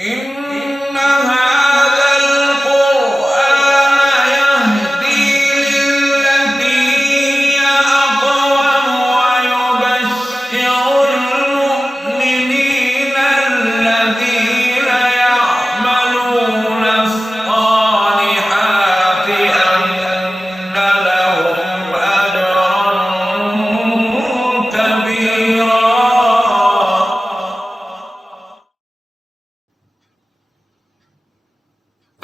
إن هذا القرآن يهدي للتي هي أقوم ويبشر المؤمنين الذين يعملون الصالحات أن لهم أجرا كبيرا.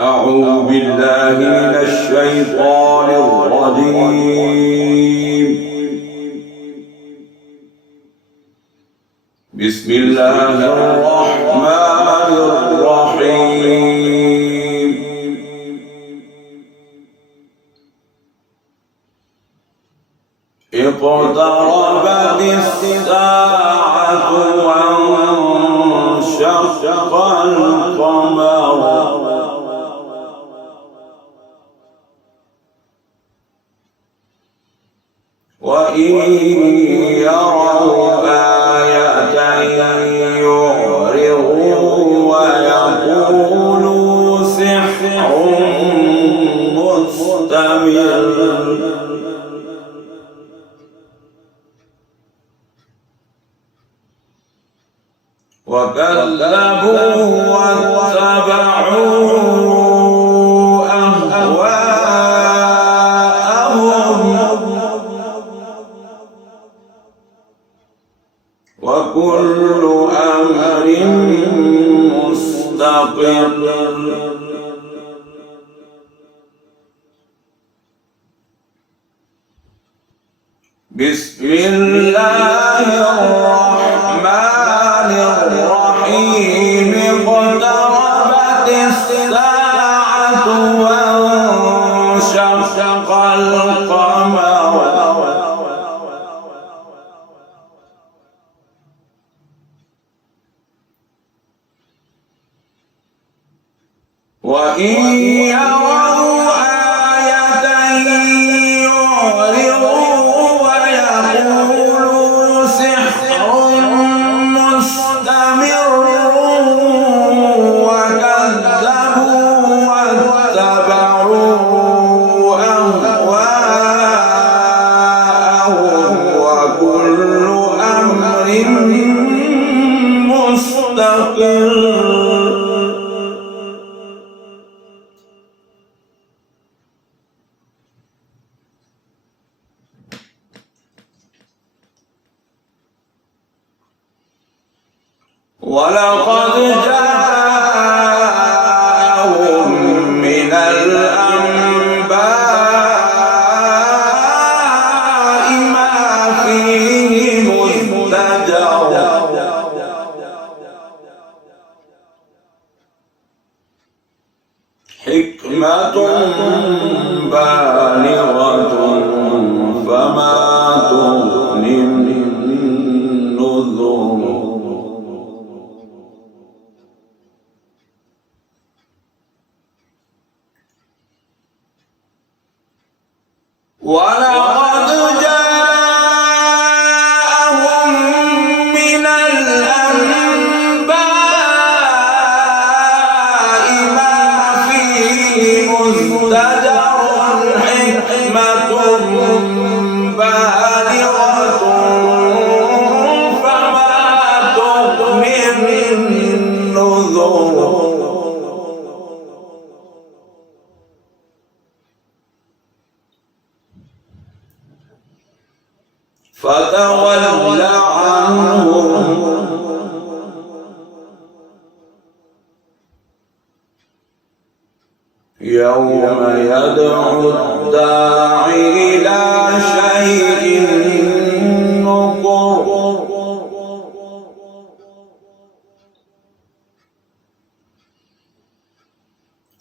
أعوذ بالله من الشيطان الرجيم. بسم الله الرحمن الرحيم. اقتربت الساعة وانشق القمر وإن يروا آية يعرضوا ويقولوا سحر مستمر وكذبوا واتبعوا وكل أمر مستقر. بسم الله الرحمن الرحيم. اقتربت الساعة وانشق القمر وإن يروا آية يعرضوا ويقولوا سحر مستمر وكذبوا واتبعوا أهواءهم وكل أمر مستقر. ولقد جاءهم من الأنباء ما فيه مزدجر حكمة بالغة فما تغني النذر ولقد جاءهم من الأنباء ما فيه مزدجر حكمة بالغة فما تغني النذر فتول عنهم يوم يدعو الداعي إلى شيء نكر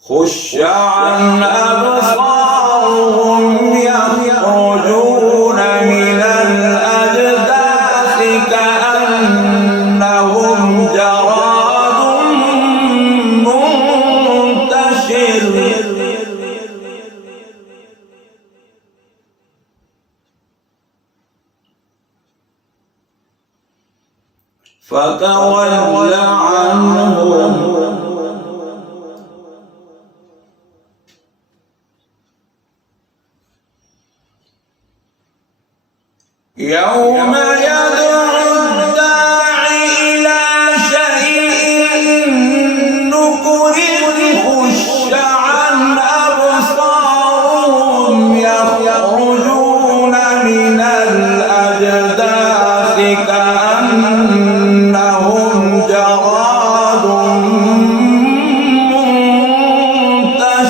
خش عن أبصارهم يخرجون من الأجداث كأنهم جراد منتشر فتول عنهم يوم يدعو الداعي إلى شيء نكر خش عن أبصارهم يخرجون من الأجداث كأنهم جراد منتشر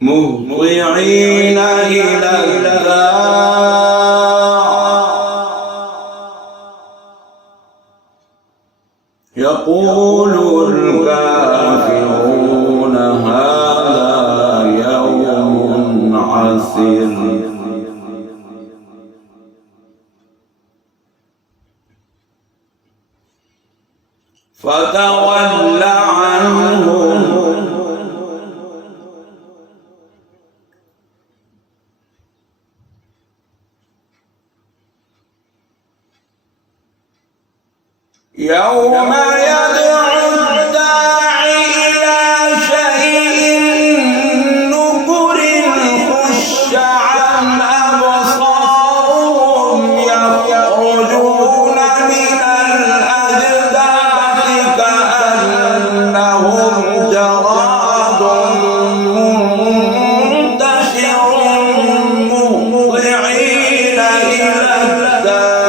مهطعين إلى الداع يقول الكافرون هذا يوم عسير فتول عنهم يوم يدعو الداعي إلى شيء نكر خش عن أبصارهم يخرجون من الأجداث كأنهم جراد منتشر مهطعين إلى الداع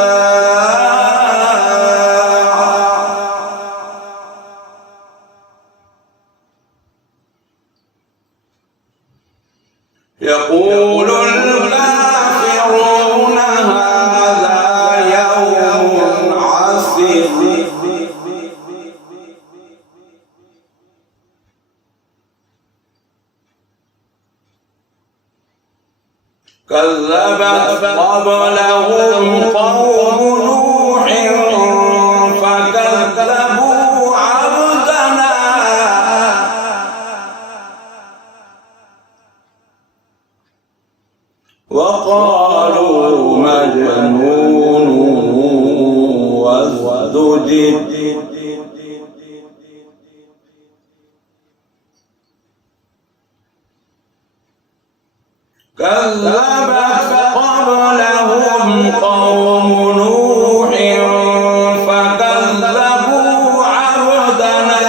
يقول الكافرون هذا يوم عسير كذبت قبلهم قوم نوح فكذبوا عبدنا وقالوا مجنون وازدجر كذبت قبلهم قوم نوح فكذبوا عبدنا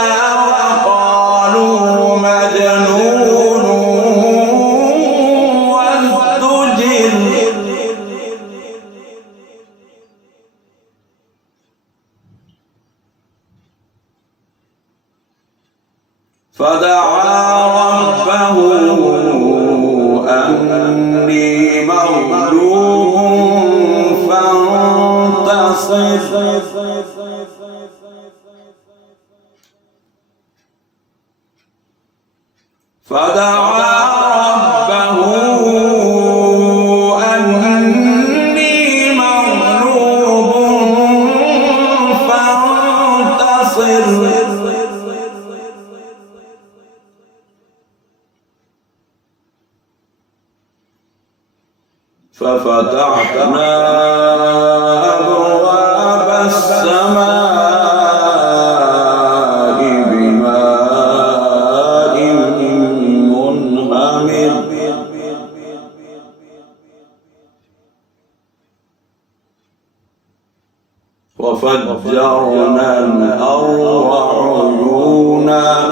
وقالوا مجنون وازدجر فدعا ربه أني مغلوب فانتصر فدعا ربه أني مغلوب فانتصر ففتحنا أبواب السماء بماء منهمر وفجرنا الأرض عيونا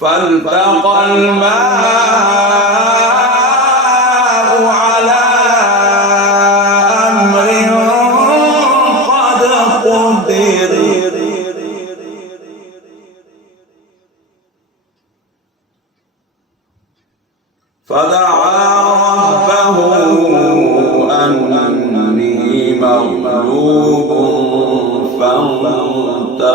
فالتقى الماء على أمر قد قدر فدعا ربه أني مغلوب فانتصر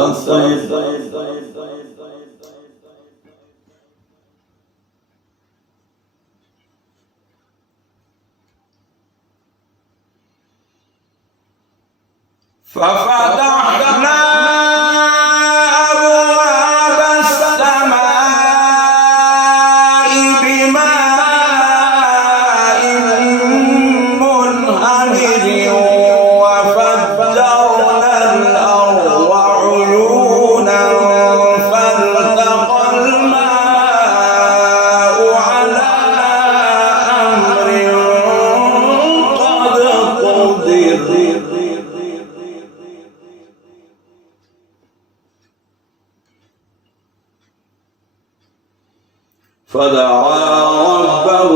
ففتحنا أبواب السماء بماء منهمر وفجرنا الأرض فدعا ربه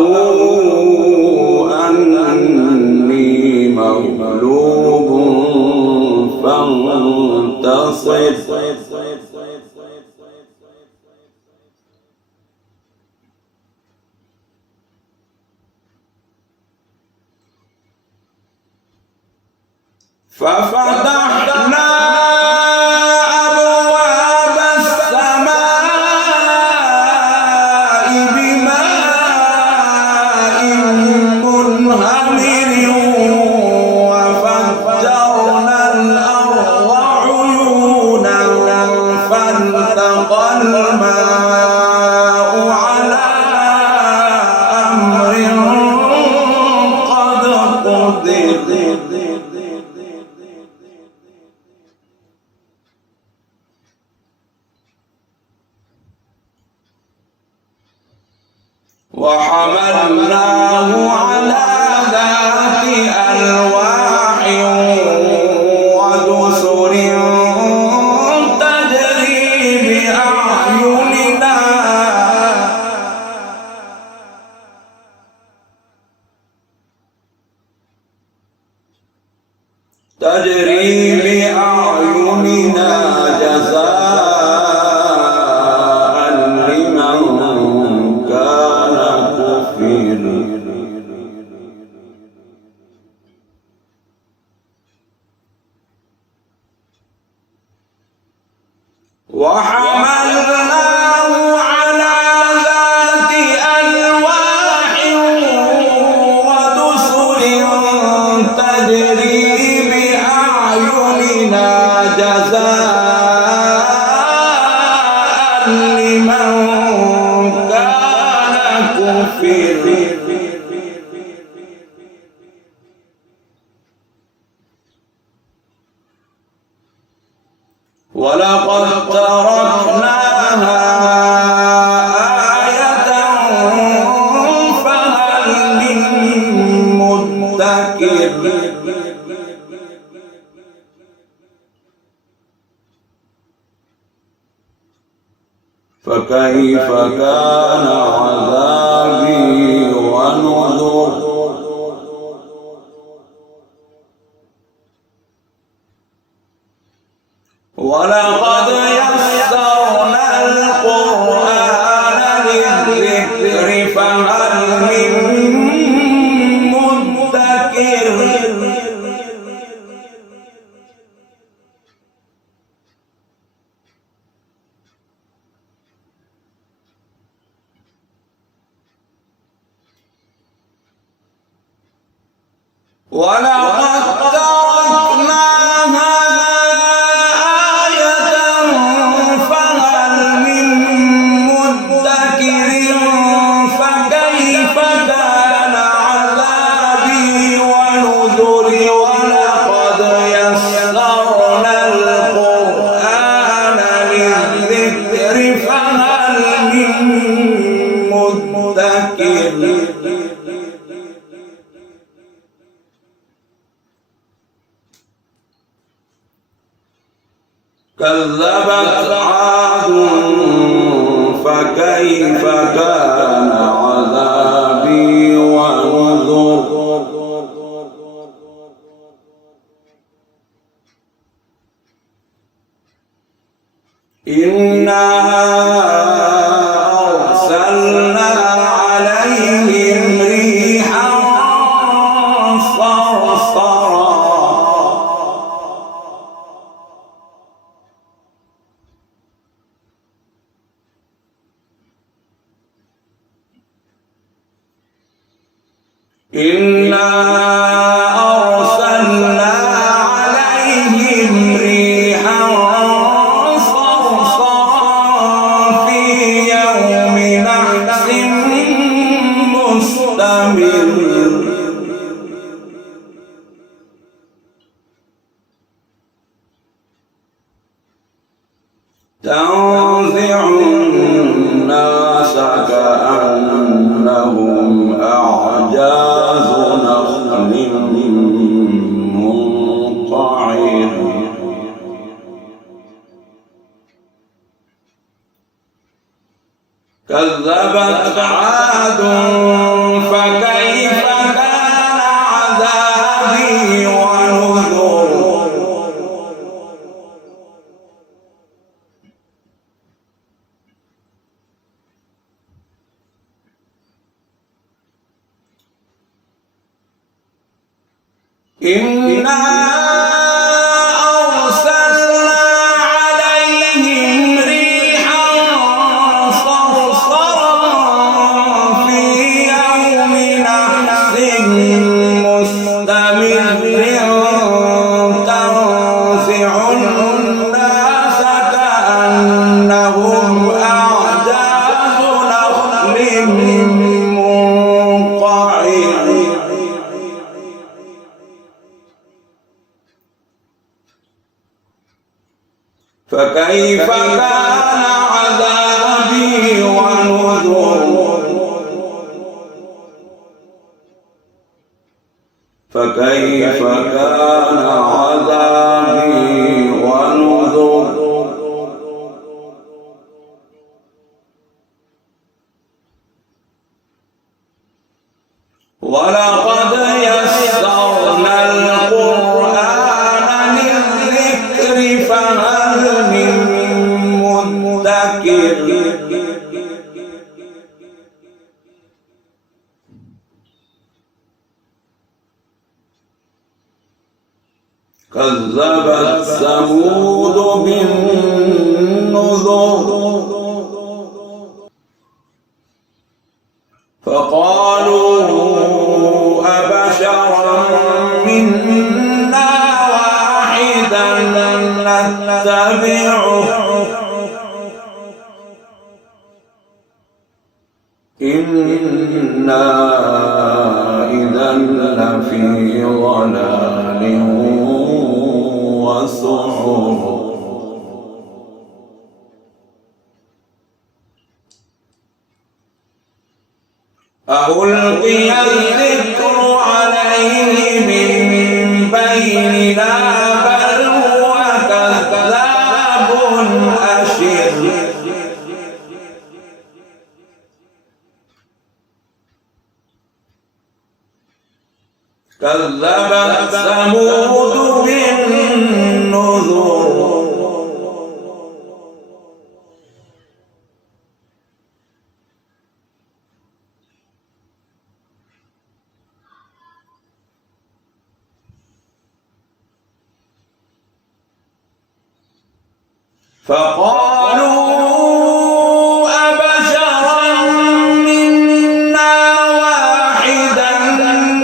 أني مغلوب فانتصر ففتحنا أبواب السماء بماء منهمر وفجرنا الأرض عيونا فالتقى الماء على أمر قد قدر وحملناه على ذات ألواح ودسر تجري بأعيننا جزاء لمن كان كفر وحملناه على ذات ألواح ودسر تجري بأعيننا جزاء لمن كان كفر ولقد تركناها آية فهل من مدكر فكيف كان عذابي ونذر ولقد يسرنا القرآن للذكر فهل من مدكر ولقد تركناها آية فهل من مدكر فكيف كان عذابي ونذر ولقد يسرنا القرآن للذكر فهل من مدكر كذبت عاد فكيف كان عذابي ونذر إنا أرسلنا عليهم ريحا صرصرا إنا أرسلنا عليهم ريحا صرصرا في يوم نحس مستمر تنزع الناس كأنهم أعجاز نخل إنا أرسلنا عليهم ريحا صرصرا في يوم نحس مستمر تنزع الناس كأنهم أعجاز نخل منقعر فكيف كان عذابي ونذر فكيف كان عذابي ونذر ولقد يسرنا القرآن للذكر فهل من مدكر كذبت ثمود بالنذر فقالوا أبشرا منا واحدا نتبعه إنا إذا لفي ضلال وسعر ألقي الذكر عليه من بيننا بل هو كذاب أشر كذبت ثمود بالنذر فقالوا أبشرا منا واحدا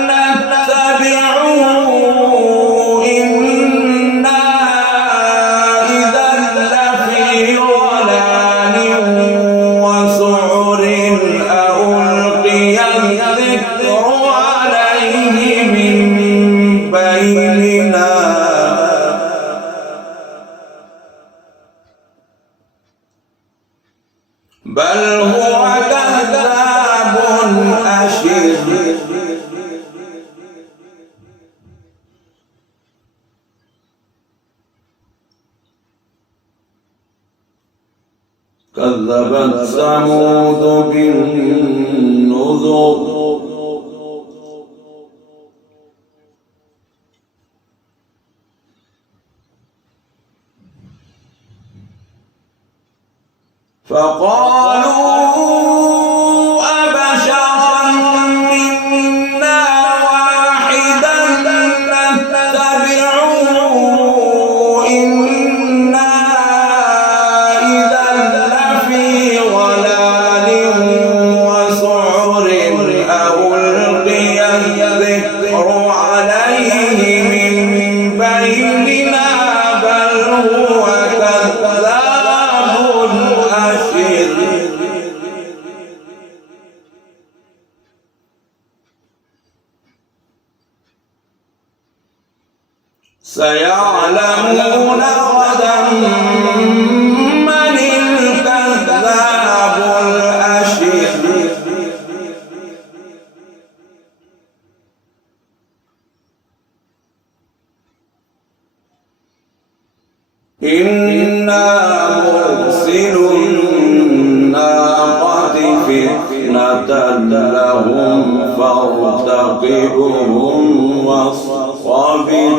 نتبعه إنا إذا لفي ضلال وسعر ألقي الذكر عليه من بيننا بل هو كذاب أشر كذبت ثمود بالنذر فقالوا أبشرا منا واحدا نتبعه إنا إذا لفي ضلال وسعر ألقي الذكر عليه من بيننا بل هو كذاب أشر سيعلمون غدا من الكذاب الأشر إنا مرسل الناقة فتنة لهم فارتقبهم واصطبر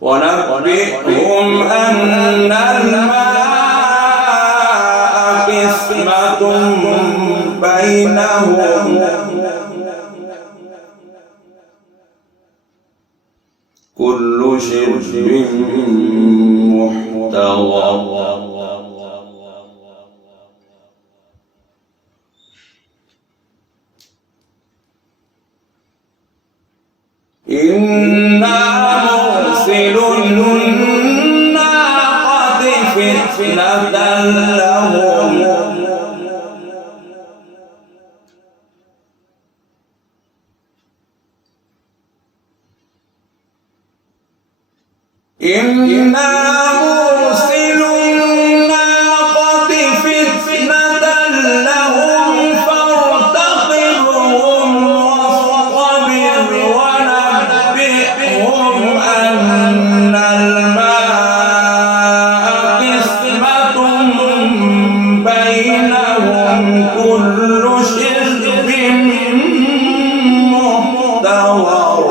ونبئهم أن الماء قسمة بينهم كل شرب محتضر إنا مرسل الناقة فتنة لهم إنا مرسل الناقة فتنة لهم فارتقبهم واصطبر ونبئهم أن الماء قسمة بينهم كل شرب محتضر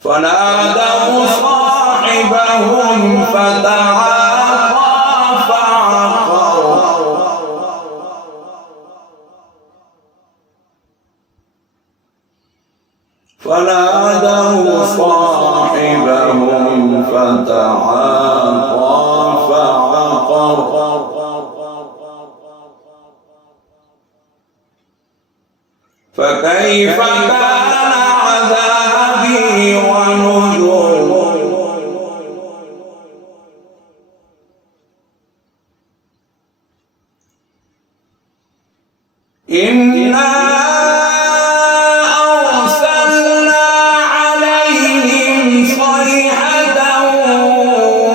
فنادوا صاحبهم فتعاطى فعقر فنادوا صاحبهم فتعاطى فعقر فكيف كان عذابي ونذر إنا أرسلنا عليهم صيحة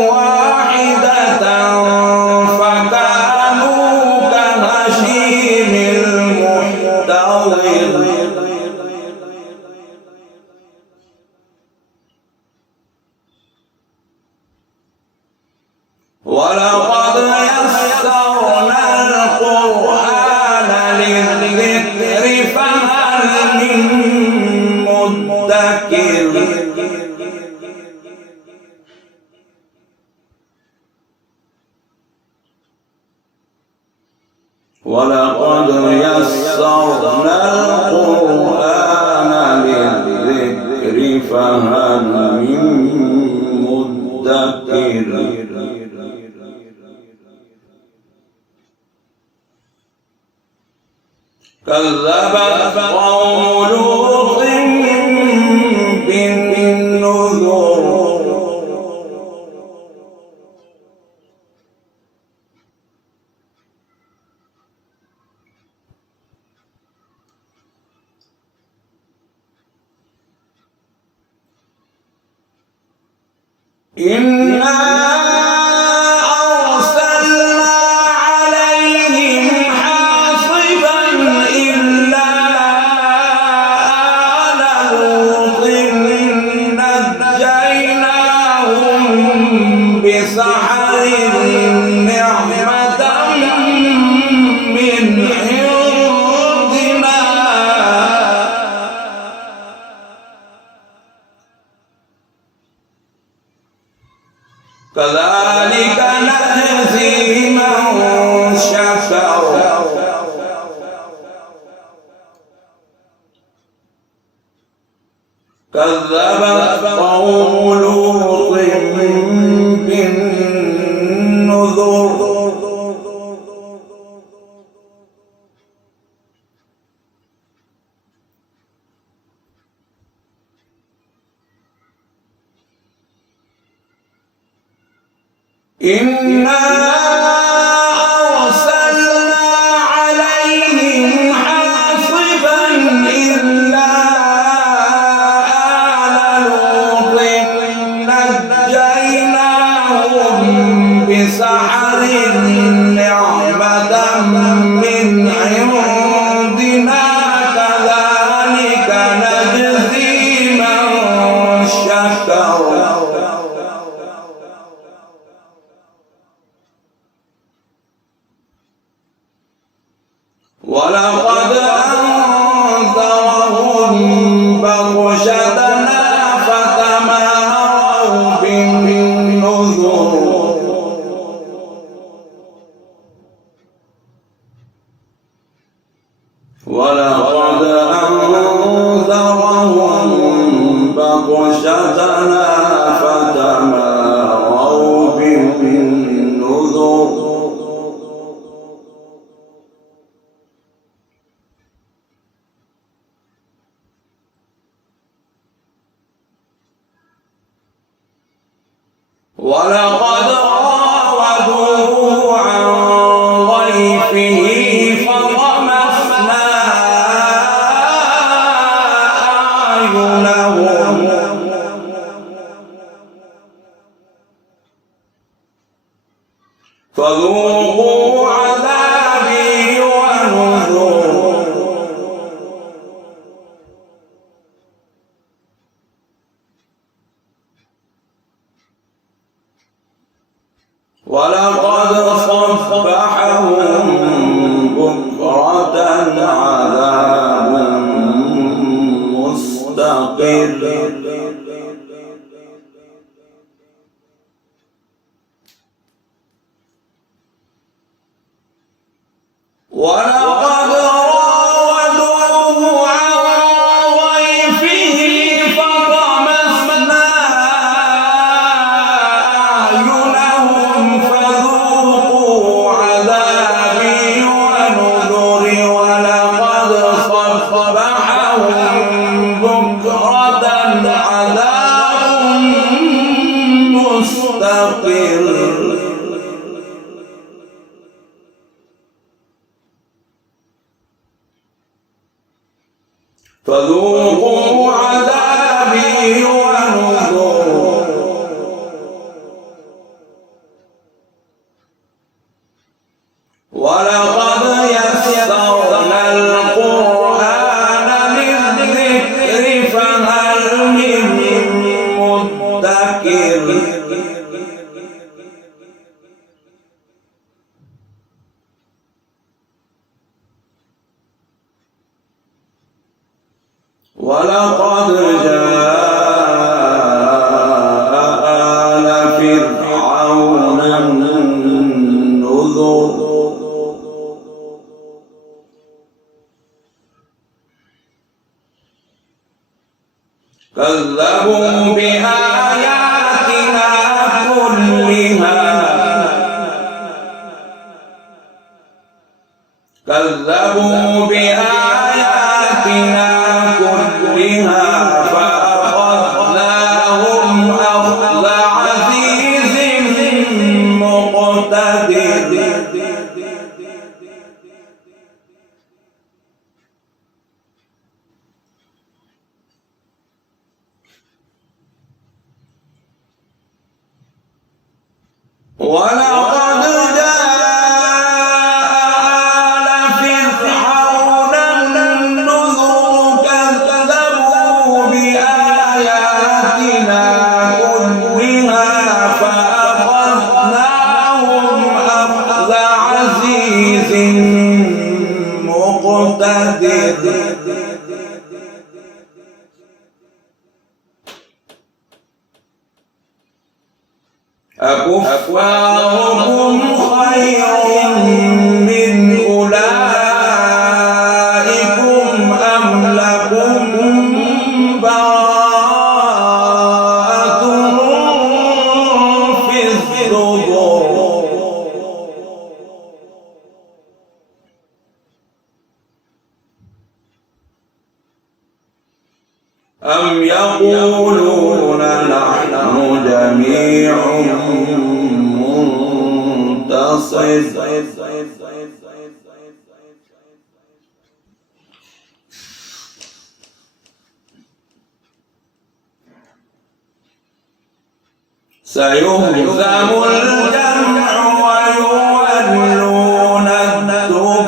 واحدة فكانوا كهشيم المحتضر ولقد يسرنا القرآن للذكر فهل من مدكر ولقد يسرنا القرآن للذكر فهل من مدكر كذبت قوم لوط بالنذر إنا أرسلنا عليهم حاصبا إلا آل لوط نجيناهم بسحر نعمة من عندنا كذلك نجزي من شكر كذبت قوم لوط بالنذر إنا أرسلنا عليهم حاصبا إلا آل لوط نجيناهم بسحر نعمة من عندنا كذلك نجزي من شكر ولقد أنذرهم بطشتنا فتماروا فتماروا بالنذر ولقد راودوه عن ضيفه فطمسنا أعينهم فذوقوا عذابي ونذر ولقد صبحهم بكرة عذاب مستقر ولقد راودوه عن ضيفه فطمسنا أعينهم فذوقوا عذابي ونذر ولقد صبحهم بكرة عذاب مستقر فذوقوا عذابي ونذر ولقد يسرنا القرآن للذكر فهل من مدكر ولقد جاء آل فرعون النذر كذبوا بآياتنا كلها فأخذناهم أخذ عزيز مقتدر ولقد جاء آل فرعون النذر كذبوا بآياتنا كلها فأخذناهم أخذ عزيز مقتدر أكفاركم خير من أولئكم أم لكم براءة في الزبر أم يقولون نحن جميع منتصر سيهزم الجمع ويولون الدبر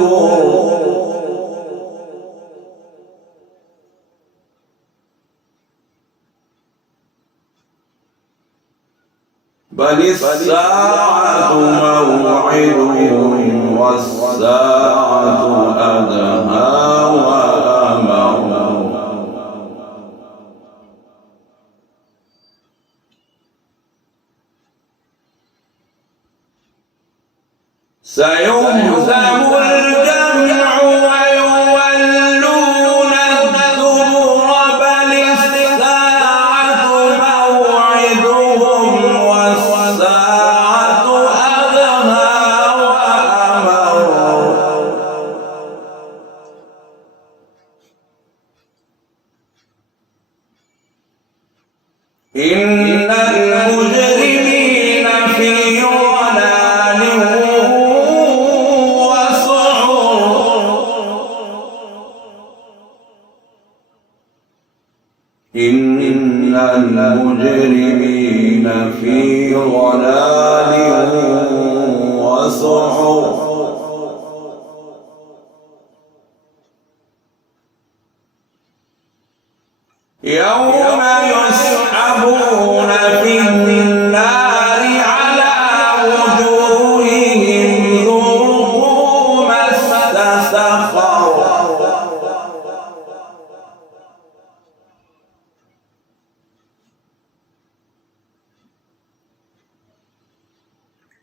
بل الساعة موعدهم والساعة أدهى وأمر سيهزم الجمع ويولون الدبر بل الساعة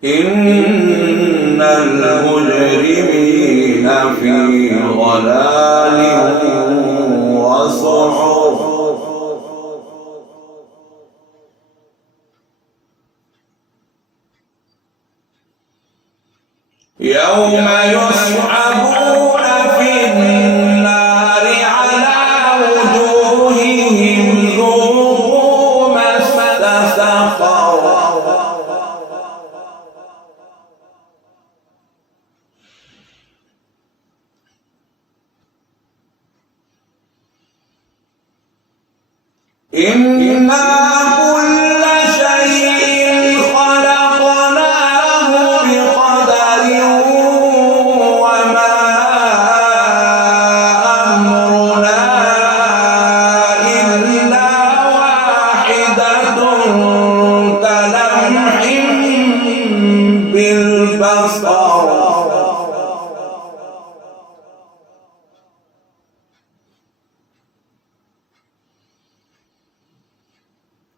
إن المجرمين في ضلال وسعر يوم يسحبون في النار على وجوههم ذوقوا مس سقر إنا كل شيء خلقناه بقدر وما أمرنا إلا واحدة كلمح بالبصر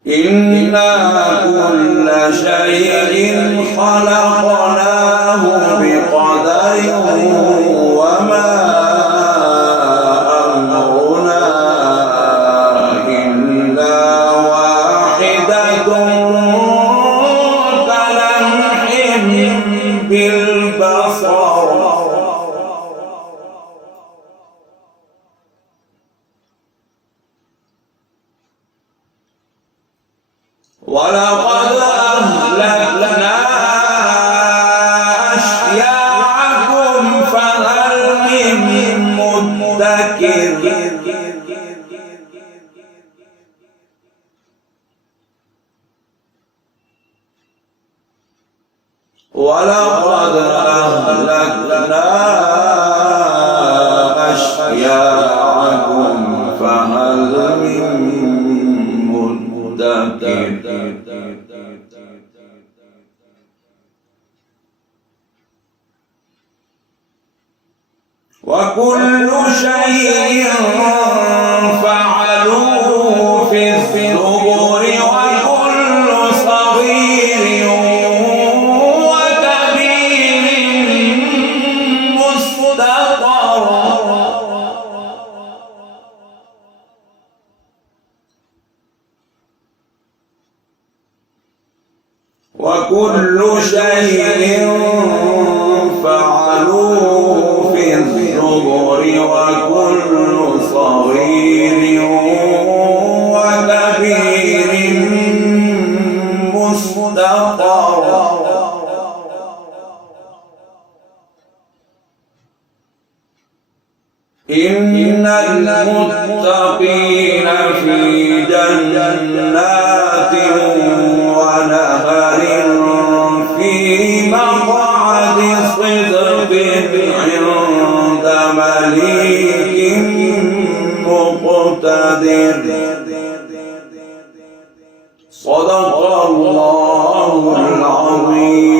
إنا كل شيء خلقناه بقدر وما أمرنا إلا واحدة كلمح بالبصر ولقد أهلكنا أشياعكم فهل من مدكر ولقد أهلكنا أشياعكم فهل من مدكر وكل شيء فعلوه في الزبر وكل صغير وكبير مستقر وكل شيء فعلوه في الزبر وكل صغير وكبير مستقر إن المتقين في جنات ونهر في مقعد صدق عند مليك مقتدر صدق الله العظيم.